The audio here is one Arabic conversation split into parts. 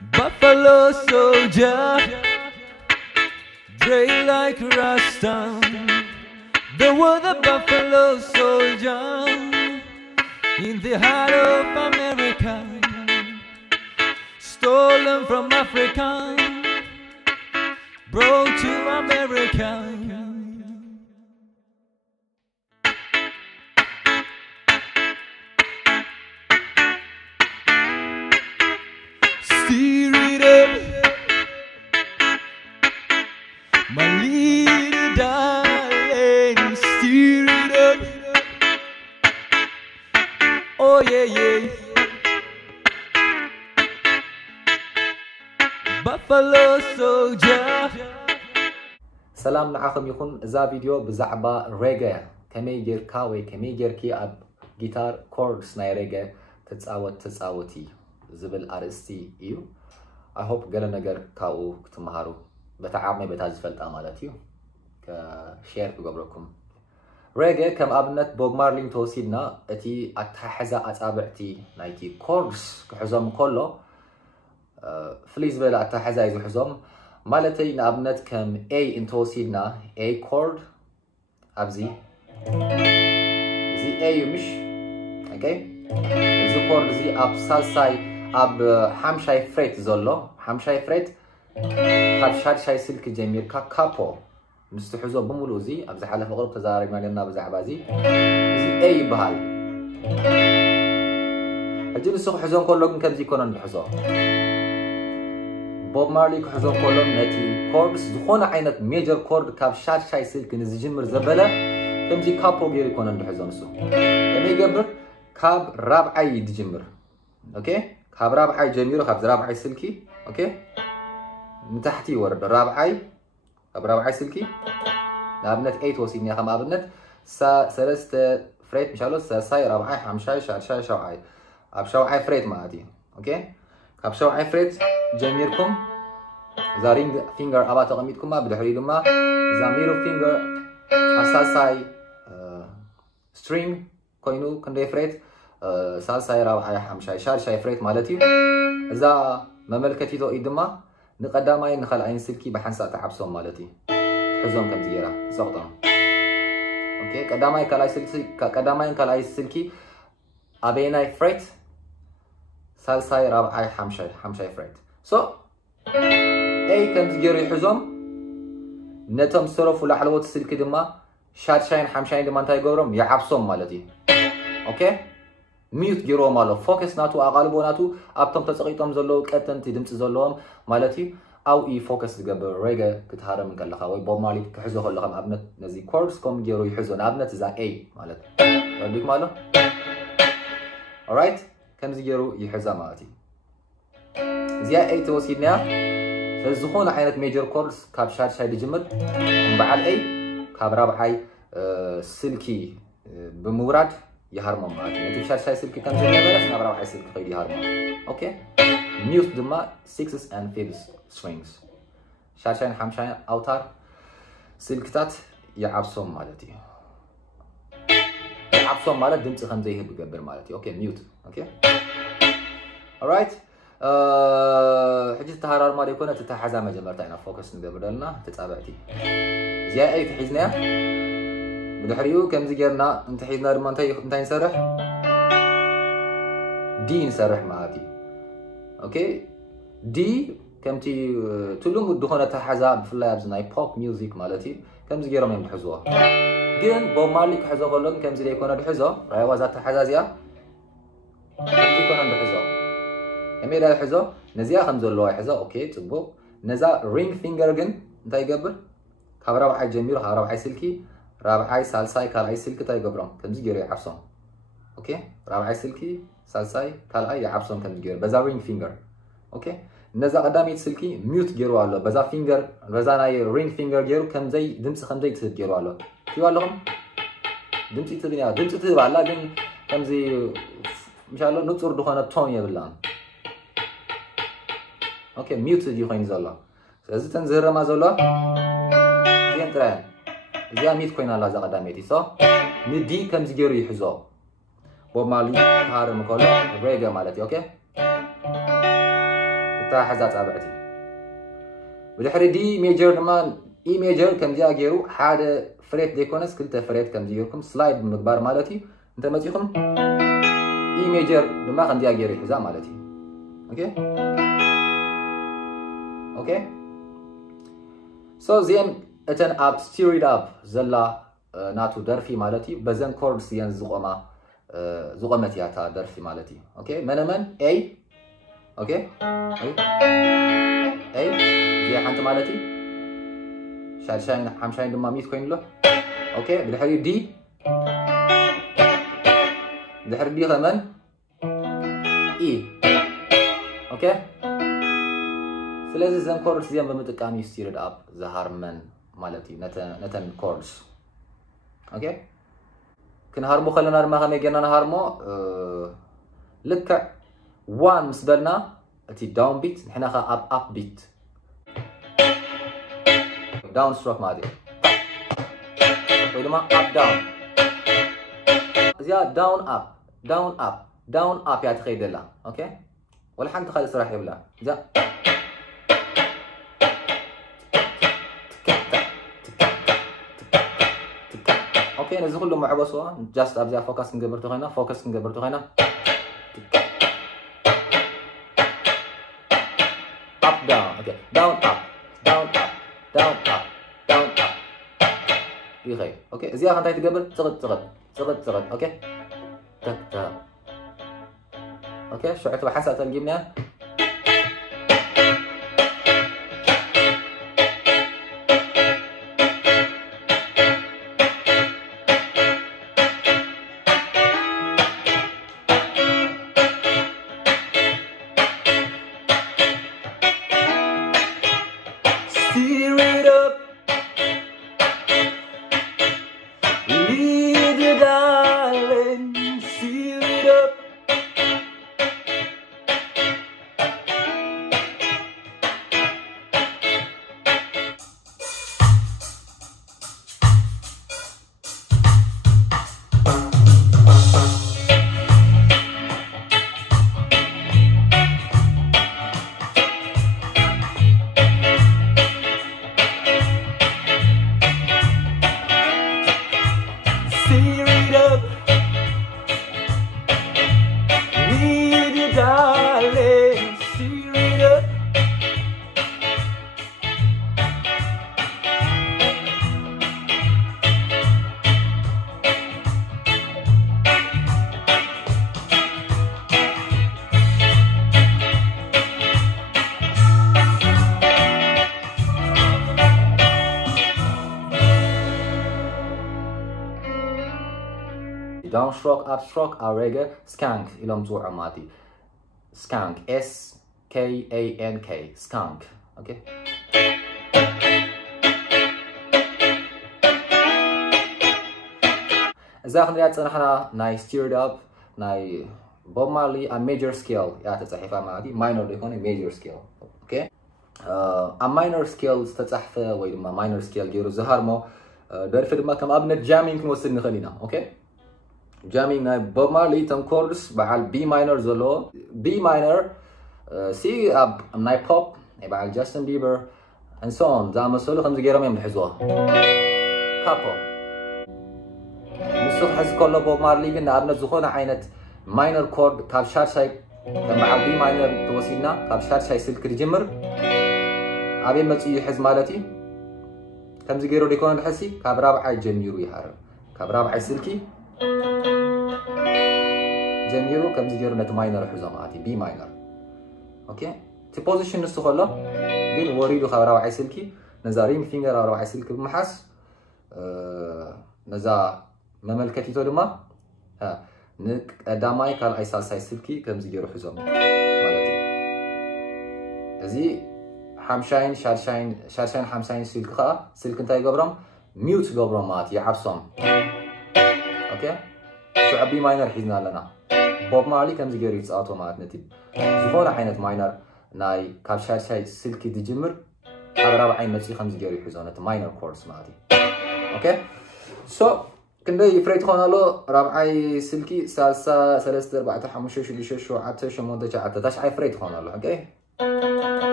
Buffalo soldier, gray like Rasta. There was a buffalo soldier in the heart of America, stolen from Africa, brought to America. Steer it up, my little darling, steer it up. Oh yeah, yeah. Buffalo soldier. سلام معكم يكون ذا فيديو بزعبة ريجا كمي جير كاوي كمي جير كي أب جيتار كوردس ناي ريجا تتصاوتي زبل أرستي إيو I hope قال نجر كاو كتمهارو بتعامي بتعزفلت أمالاتيو كشير بقبلكم ريجا كم أبنت بوب مارلين توصيلنا أتي أتحزة أتابعتي نايتي كوردس كحزم كله فليز بلا أتحزة يزو حزم مالتي نابنت كم A انتوصيلنا A chord أبزي زي A يمش okay زي chord زي أب سالساي أب حمشاي فريت زولو حمشاي فريت هاد شاي سلك جميل كابو مستحوزو بمولو زي أبزي حالة فقرب تزاري مالينا بزعبازي زي A بهال هجي نسوق حزون كله كم زي كونان بحزو بوب مارلي كحزون كولون نتي كوردس زخون عينة ميجر كورد كاب شاي سلك نزجمر زبلة كمزي كابو غير يكون عنده حزون سو كمي يقبر كاب رابعي يدجمر اوكي كاب رابعي جميرو كاب رابعي سلكي اوكي من تحتي ورد رابعي كاب رابعي سلكي لابنت 8 وسيني خم ابنت سلست فريت مشالو ساي رابعي حمشاي شاي شوعي اب شوعي فريت ماتي اوكي كاب شوعي فريت جميركم إذا رينج فينجر أبا تقميتكم ما بدحري لما إذا ميرو فينجر أساساي string كوينو كندي فريت سالساي راوحاي حمشاي شاي فريت مالتي إذا مملكتي تو إدما نقداماي نخل عين سلكي بحنسا تعبسون مالتي حزون كم زيرا سقطان أوكي قداماي كلاي سلكي أبيناي فريت سالساي راوحاي حمشاي فريت أي كم تجري حزم نتم صرف ولا حلوة السلك دما شاين حمشاين دما انتي قورم يعبصم مالتي اوكي ميوت جيرو مالو فوكس ناتو اغالبو ناتو ابتم تسقيتم زلو قتنت دمص زلوهم مالتي او اي فوكس تقبل ريجا كتهارم من قال لها وي بوب مالي كحزو خلهم ابنت نزي كورس كوم جيرو يحزون ابنت ذا اي مالتي رديك مالو alright كم زيرو يحزا مالتي زي اي توسيدنا فالزخون عينة ميجر كوردس كاب شاي دجمر بعد اي كاب رابعاي سلكي بمورد يهرمم مالتي نتي شاي سلكي كان زي بس ناب رابعاي سلكي خير يهرمم اوكي ميوت دما 6s and 5s strings شاي حمشاي اوتار سلكتات يعبصم مالتي يعبصم مالت دمص خم زي هب قبر مالتي اوكي ميوت اوكي alright حجي تهارار مالي كونه تتحزا مجمرتنا فوكس نقبلنا تتابعتي زي اي تحيزنا بدحريو كم زيرنا انت حيزنا دما انت نسرح دي نسرح مالتي اوكي دي كمتي تلوم دخونه تحزا بفلا بزناي بوب ميوزيك مالتي كم زيرهم يمحزوها كن بوب مارلي كحزو قولن كم زي يكون دحزو راي وازات تحزازيا كم يكون دحزو أمير الحزو نزيا خمزة لو حزو أوكي تبو نزا رينج فينجر جن أنت يقبل خبر رابع جميل خبر رابع سلكي رابع سالساي كالاي سلكي تاي قبرم كم زجير يعبسون أوكي رابع سلكي سالساي كالاي يعبسون كم زجير بزا رينج فينجر أوكي نزا قدامي سلكي ميوت جيرو على بزا فينجر بزا ناي رينج فينجر جيرو كم زي دمس خم زي تسد جيرو على في والهم دمس تبيني دمس تبع لا جن كم زي مش الله نطور دخانة تونيا بالله اوكي ميوت دي خوين زلا سلازي تنزهر ما زلا زين ترى زي ميت خوين على زا قداميتي صح ندي كم زيرو يحزو بوب مارلي هار مكولا ريجا مالتي اوكي تا حزات أبعتي بالحري دي ميجر دما إي ميجر كم جا غيرو حدا فريت ديكونس كلتا فريت كم جيركم سلايد بمقبار مالتي انت ماتيكم إي ميجر دما كم جا غيرو حزا مالتي اوكي سو زين اتن اب ستيريد اب زلا ناتو درفي مالتي بزن كوردس ين زقمتي اتا درفي مالتي اوكي من اي اوكي اي زي حنت مالتي شاشاين حمشاين دما ميت كوين له اوكي بالحري دي بالحري دي كمان اي اوكي سلازي زن كوردس زين بمتقامي ستيريد اب زهارمن مالتي نتن كوردس اوكي كنهارمو خلينا ما خمي جينا نهارمو لك 1 مسبلنا اتي داون بيت نحنا خا اب بيت داون ستروك مادي ويدما اب داون زيا داون اب يا تخيدلا اوكي ولا حنت خالص راح يبلا زا اوكي نزل كله مع بسوا جاست ابزا فوكس نقبرتو خينا up down okay down up يخي اوكي زيها خنتاي تقبل تغد اوكي تك اوكي شعت وحسه تنجيبنا Steer it up, lead it, darling. Steer it up. Steer it up, lead it, darling. Steer it up. داون ستروك اب ستروك اريجا سكانك الى مزوع ماتي سكانك اس كي اي ان كي سكانك اوكي اذا خلينا صنحنا ناي ستيرد اب ناي بوب مارلي ا ميجر سكيل يا تصحيفه مالتي ماينور ديكون ميجر سكيل اوكي ا ماينور سكيل تتصحفه وي ما ماينور سكيل غيرو زهارمو درف دما كم ابنت جامينج نوصل نخلينا اوكي جامينج ناي بوب مارلي تم كوردس بعال بي ماينر زلو بي ماينر سي اب ناي بوب بعال جاستن بيبر and so on زعما سولو خمس غيرهم يمحزوها كابو نسو حز كله بوب مارلي قلنا ابنت زخونا عينت ماينر كورد كاب شار شاي كما بي ماينر توصيلنا كاب شار شاي سلك الجمر ابي مصي حز مالتي كم زغيرو ديكون الحسي كاب رابعه جميرو يحرم كاب رابعه سلكي جميرو كم زغيرو نت ماينر حزاماتي بي ماينر اوكي تي بوزيشن نسو خلا بين وريدو كاب رابعه سلكي نزاريم فينجر رابعه سلك بمحس نزا مملكتيتو دما ها نك ادماي كال ايسال ساي سلكي كم زغيرو حزام مالتي ازي حمشاين شارشاين حمشاين سلك انت يقبرم ميوت قبرم مات يحبسهم اوكي شو عبي ماينر حيزنا لنا بوب مارلي كم زغيرو يتصاتو مات نتيب زخونا حينت ماينر ناي كاب شارشاي سلكي دجمر رابع عين ماشي خمس زغيرو يحزونت ماينر كورس ماتي اوكي سو كندي فريت خونا له رابعي سلكي سالسا 3 4 5 6 7 8 9 10 فريت خونا له اوكي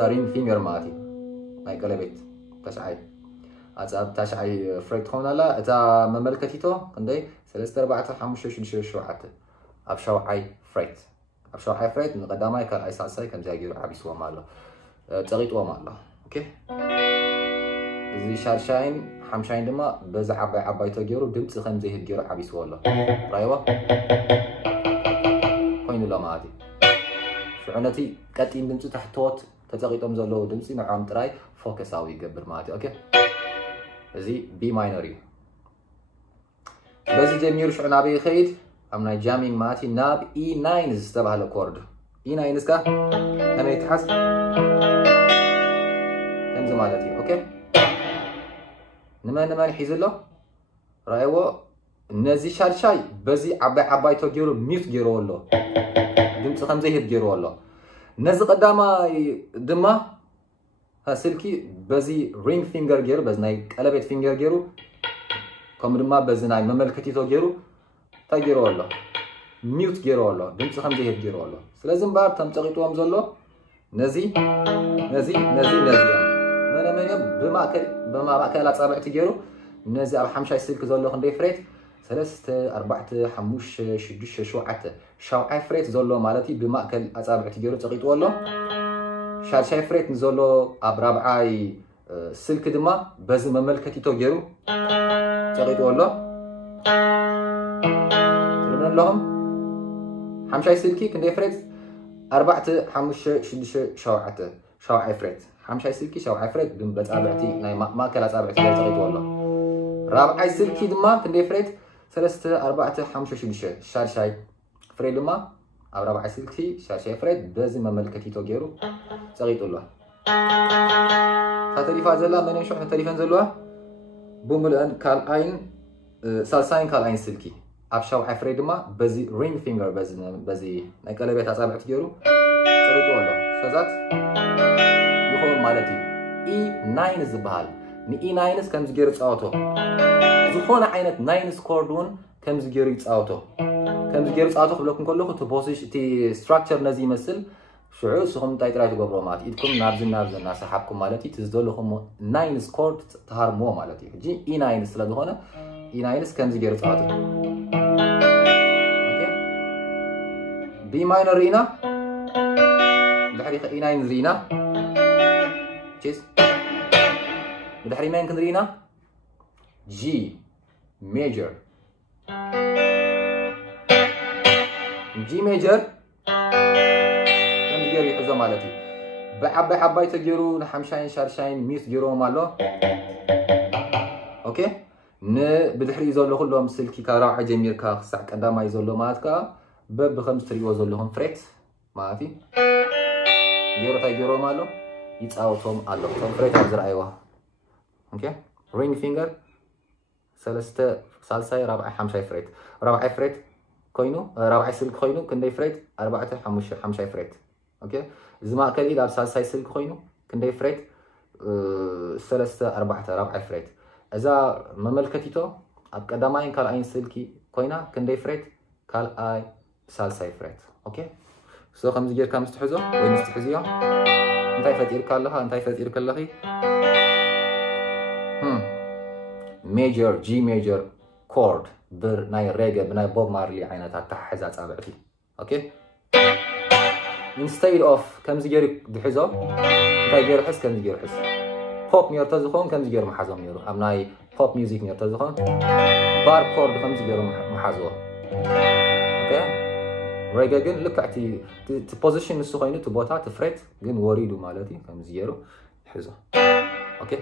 ستارين فينجر مالتي ناي قلبت تشعي أصاب تشعي فريت خونا لا إذا مملكتيتو عندي 3 4 5 6 7 أب شوعي فريت أب شوعي فريت من قدامي كان أي ساساي كان جاي عبيس وماله تغيط وماله أوكي زي شارشاين حمشاين دما بز عباي تجيرو دمت خم زي هتجيرو عبيس والله رايوه كوين لا مادي شعنتي كاتين دمت تحتوت تتغيطهم زلو دمسي نعم تراي فوكس أوي قبل مادي أوكي زي بي ماينري بس جميل شعنا بي خيد أمنا جامين ماتي ناب E9 استبه الكورد E9 كا أنا يتحس كم زمالتي أوكي نما نحيز له رأيوه نزي شاي بزي عباي تجيرو ميوت جيرو له دمت خمسة هيد جيرو له نزي قدامه دما هسلكي بزي رينج فينجر جيرو بز ناي قلبت فينجر جيرو كم دما بز ناي مملكتي تو جيرو تجيرو له ميوت جيرو له دمت خمسة هيد جيرو له سلازم بار تمتقيتو أمزلو نزي بما أكل أصابع تجيرو نزي على حمشة سلك زلو خندي فريت 3 4 5 6 7 شوعي فريت زلو مالتي بما أكل أصابع تجيرو تقيتو له شاي فريت نزلو أبرابعاي سلك دما بز مملكتي تجيرو تقيتو له تلون لهم حمشة سلكي كندي فريت 4 5 6 7 شوعي فريت حمشة سلكي شوعي فريت دم بتصابعتي ناي ما كلا صابعتي تقيتو له رابعاي سلكي دما كندي فريت 3 4 5 6 شاي فريت دما أب رابعاي سلكي شاي فريت بزي مملكتي تو جيرو تقيتو له تليفون زلا من شو تليفون زلوا بوملان كالعين سالساين كالعين سلكي أب شوعي فريت دما بزي رينج فينجر بزي ناي قلبت أصابعتي جيرو تقيتو له فزات مالتي E9 زبال E9 كم زجير تصاوتو زخون عينت 9 سكوردون كم زجير تصاوتو كم زجير تصاوتو قبلكم كلكم تبوسيش تي ستراكشر نزي مثل شعور سهم تايتراي تقبروا مالتي إيدكم نابزن ناس حبكم مالتي تزدولكم 9 سكورد تهارمو مالتي جي E9 سلا هنا E9 كم زجير تصاوتو اوكي بي ماينر رينا بحريقة E9 رينا تشيز بدحري مين كندرينا جي ميجر جي ميجر كم جيرو يحزو مالتي بعباي تجيرو نحمشاين شارشاين ميس جيرو مالو اوكي بدحري يزولو كلهم سلكي كراعي جميل كا ساع قداما يزولو مالتكا بخمس تريو زولهم فريت مالتي جيرو تاي جيرو مالو يتصاوتهم على توم فريت أبزر أيوة أوكي رينج فينجر 3 سالساي 4 5 فريت 4 فريت كوينو 4 سلك كوينو كندي فريت 4 5 فريت أوكي زما كل إذا سالساي سلك كوينو كندي فريت 3 4 فريت إذا مملكتيتو أبقدامين كال أين سلكي كوينا كندي فريت كال أي سالساي فريت أوكي سو خمس جير كم استحزو وين استحزيو انتي فتير كالها انتي فتير كالهي ميجر جي ميجر كورد بر ناي ريجا بناي بوب مارلي عينتا تحزات صابعتي اوكي instead of كم زجير دحزو انتي جير حس كم زجير حس بوب ميرتزخون كم زجير محازو ميرو ام ناي بوب ميوزيك ميرتزخون بار كورد كم زجير محازو اوكي ريجا جن لكعتي تبوزيشن السخينة تبوتها تفريت جن وريدو مالتي كم زيرو حزة اوكي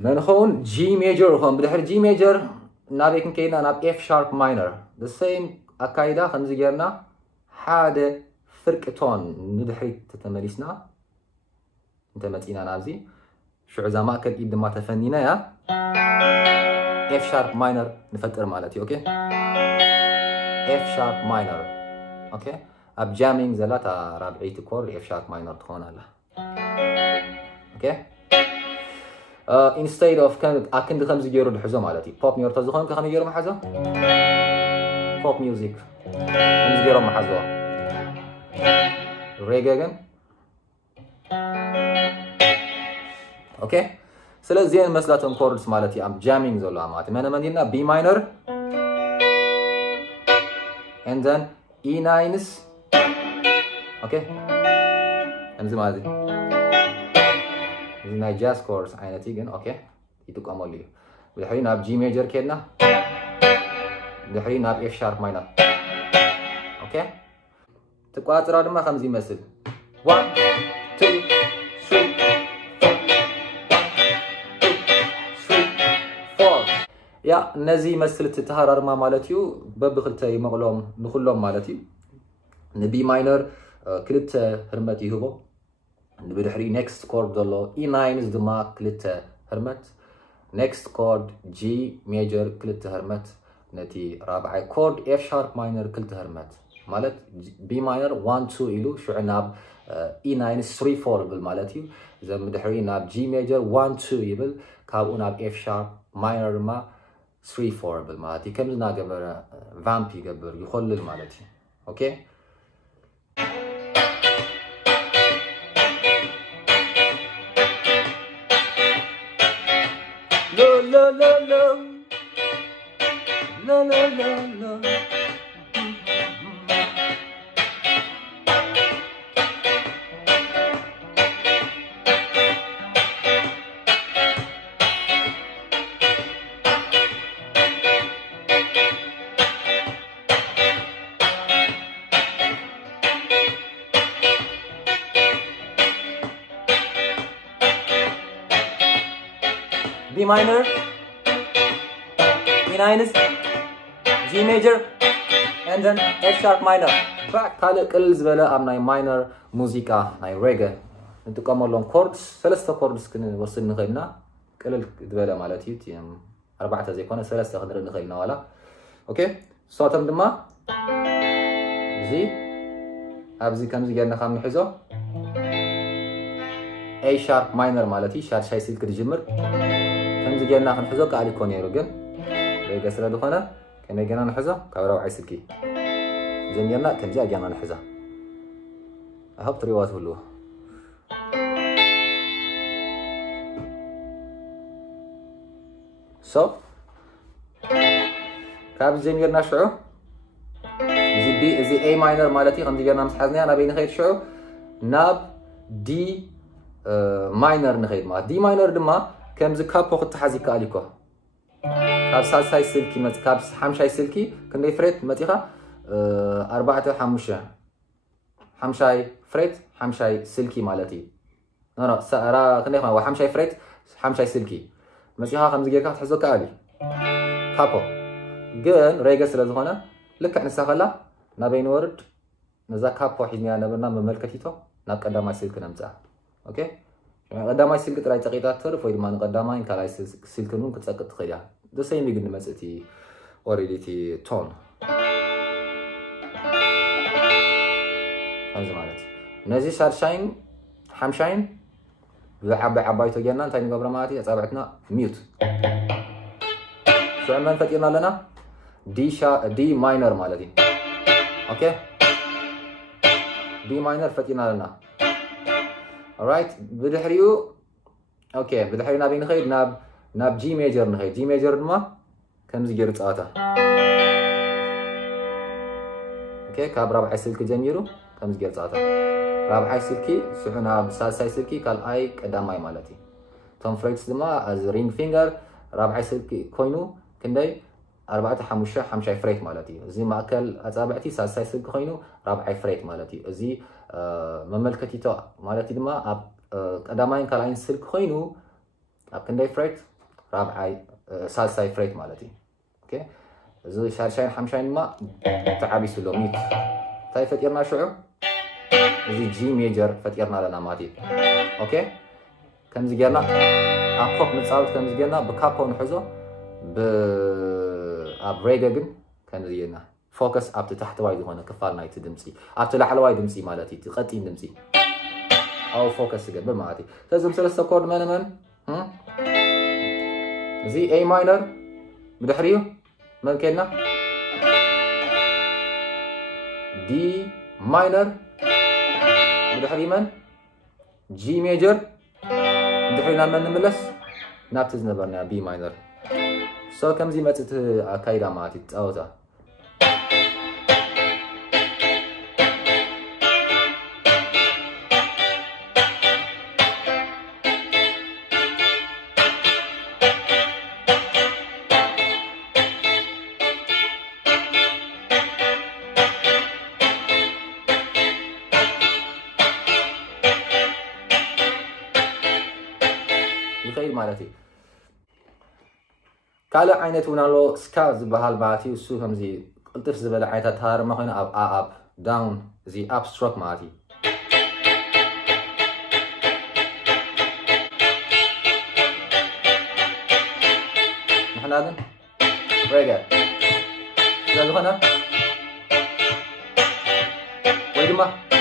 منخون جي ميجر هون بدحر جي ميجر نابيكن كينا ناب اف شارب ماينر the same اكايدا خمس زيرنا حادة فرق تون ندحري تتمليسنا انت متينا نابزي شو عزاما كد إيد ما تفنينا يا اف شارب ماينر نفتر مالتي اوكي F sharp minor اوكي اب جامينج زلاتا رابعيت كورد F sharp minor تكون هلا اوكي instead of كان اكن خمس جيرو دحزو مالتي pop ميور تزخون كخمس جيرو محزو pop music خمس جيرو محزو ريجاجن اوكي سلازي مسلاتهم كوردز مالتي ام جامينج زولا مالتي من مدينا بي ماينر and then E9 اوكي امزي مالتي زي ناي جاز كوردز عينتي جن اوكي يتقاموا لي بحرينا بجي ميجر كدنا بحرينا باف شارب ماينر اوكي تقاطرا دما خمزي مسل 1 2 3 يا نزي مسل تتهرر ما مالتيو ببخلتي مقلوم نخلوم مالتيو نبي ماينر كلت هرمتي هبو بدحري نيكست كورد دولو E9 دما كلت هرمت نيكست كورد جي ميجر كلت هرمت نتي رابعي كورد اف شارب ماينر كلت هرمت مالت بي ماينر 1 2 إلو شو عناب E9 3 4 بالمالتيو إذا مدحري ناب جي ميجر 1 2 يبل كابو ناب اف شارب ماينر ما 3 4 بالمالتي كم زنا قبر فامبي قبر يخلل مالتي اوكي لا لا لا لا لا لا لا لا B minor, E9, G major, and then F sharp minor. Back. هذا كل زبالة أم ناي minor موسيقى ناي reggae. أنتو كمان لون chords، ثلاثة chords كنا وصلنا نغيرنا. كل زبالة مالتي تيم 4 زي كنا ثلاثة خدنا نغيرنا ولا. أوكي. صوتهم دما. زي. أبزي كم زي جالنا خام نحزو. A sharp minor مالتي شار شاي سيل كده جمر. كم زي جالنا خن حزو كعلي كوني روجن. ريجا سلا دخنا كم يجينا نحزو كعورا وعيسكي. جميلنا كم زي جالنا نحزو. أحب طريقات هلو. So. كاب جميلنا شعو. زي A minor مالتي خن زي جالنا مسحزني أنا بين خير شعو. ناب D minor نخيد ما D minor دما كم زي كاب وقت حزي كاليكو. كاب سالساي سلكي مت كاب حمشاي سلكي كن فريت متيخا 4 حمشاي فريت حمشاي سلكي مالتي نرى سأرى كن ما حمشاي فريت حمشاي سلكي متيخا 5 جيكا تحزو كالي كابو جن ريجس لزغنا لك نسخلا نبين ورد نزا كابو حيني أنا برنامج مملكتيتو ناب قدامي سلك نمزع اوكي قدامي سلك تراي تقيتات ترف ويد ما قدامي كلاي سلك نون كتسقط خيا the same يقدر مسأتي already tone هذا مالتي نزي صار شاين حمشاين عبايتو جنان تاني قبل ماتي أصابعتنا ميوت شو عمل فتينا لنا دي ماينر مالتي اوكي دي ماينر فتينا لنا alright بدحريو اوكي بدحريو نابي نخيد ناب جي ميجر نخيد جي ميجر ما كم زي جرت آتا اوكي كاب رابع سلك جميرو كم زي جرت آتا رابع سلكي سحنا بسالساي سلكي قال اي قداماي مالتي توم فريتس دما از رينج فينجر رابع سلكي كوينو كندي 4 حمشاي فريت مالتي زي ما اكل اصابعتي سالساي سلك كوينو رابع فريت مالتي زي مملكتي تو مالتي دما اب قداماي كلاين سلك كوينو اب كندي فريت رابع سالساي فريت مالتي اوكي زي شارشاين حمشاين ما تعابي سلوميت تاي فتيرنا شعو زي جي ميجر فتيرنا لنا ماتي اوكي كم زيجرنا ابوب نتصاوت كم زيجرنا بكابو نحزو ب اب ريجن كم زيجرنا فوكس اب تحت وايد هنا كفال نايت دمسي اب تلعل وايد دمسي مالتي تقطين دمسي او فوكس قبل مالتي لازم ثلاث كورد من زي A minor بدحريو مالكينا D minor بدحري من جي ميجر دحينا من نملس نابتز نبرنا بي ماينر سو كم زي ما تت كايدا ماتي تاوتا يخيل مالتي كالا عينت ونالو سكاز بحال باتي وسو هم زي قلتف زبالة عينتا تار ما خينا اب داون زي اب ستروك مالتي نحن هذا ريجا لازم هنا ويدما